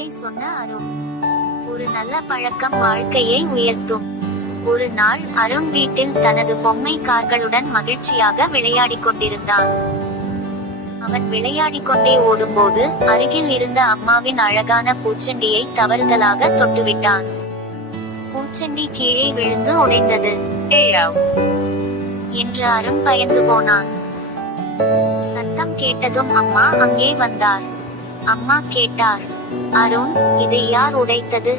உண்மையை சொன்ன அருண். ஒரு நல்ல பழக்கம் வாழ்க்கையை உயர்த்தும். ஒரு நாள் அருண் வீட்டில் தனது பொம்மை கார்களுடன் மகிழ்ச்சியாக விளையாடிக் கொண்டிருந்தான். அவன் விளையாடிக்கொண்டே ஓடும்போது அருகில் இருந்த அம்மாவின் அழகான பூச்செண்டியை தவறுதலாக தொட்டுவிட்டான். பூச்செண்டி கீழே விழுந்து உடைந்தது. என்று அருண் பயந்து போனான். சத்தம் கேட்டதும் அம்மா அங்கே வந்தார். அம்மா கேட்டார், அருண், இதை யார் உடைத்தது?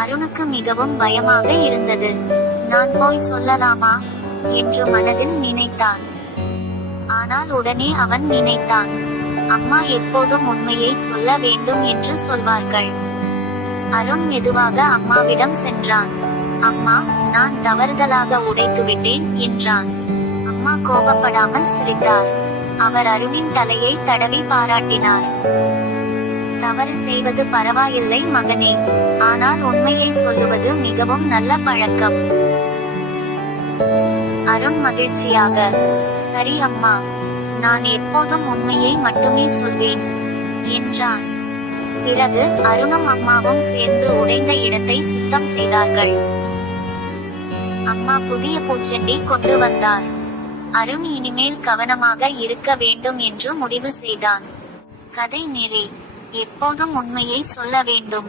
அருணுக்கு மிகவும் பயமாக இருந்தது. நான் போய் சொல்லலாமா என்று மனதில் நினைத்தான். ஆனால் உடனே அவன் நினைத்தான், அம்மா எப்போதும் உண்மையை சொல்ல வேண்டும் என்று சொல்வார்கள். அருண் மெதுவாக அம்மாவிடம் சென்றான். அம்மா, நான் தவறுதலாக உடைத்துவிட்டேன் என்றான். அம்மா கோபப்படாமல் சிரித்தார். அவர் அருணின் தலையை தடவி பாராட்டினார். தவறு செய்வது பரவாயில்லை மகனே, ஆனால் உண்மையை சொல்லுவது மிகவும் நல்ல பழக்கம். அருண் மகிழ்ச்சியாக, சரி அம்மா, நான் எப்போதும் உண்மையை மட்டுமே சொல்வேன் என்றான். பிறகு அருணும் அம்மாவும் சேர்ந்து உடைந்த இடத்தை சுத்தம் செய்தார்கள். அம்மா புதிய பூச்செண்டி கொண்டு வந்தார். அருண் இனிமேல் கவனமாக இருக்க வேண்டும் என்று முடிவு செய்தான். கதை நிறைவு. எப்போதும் உண்மையை சொல்ல வேண்டும்.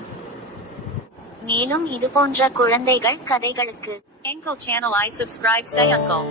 மேலும் இதுபோன்ற குழந்தைகள் கதைகளுக்கு எங்கள் சேனலை சப்ஸ்கிரைப் செய்யுங்கள்.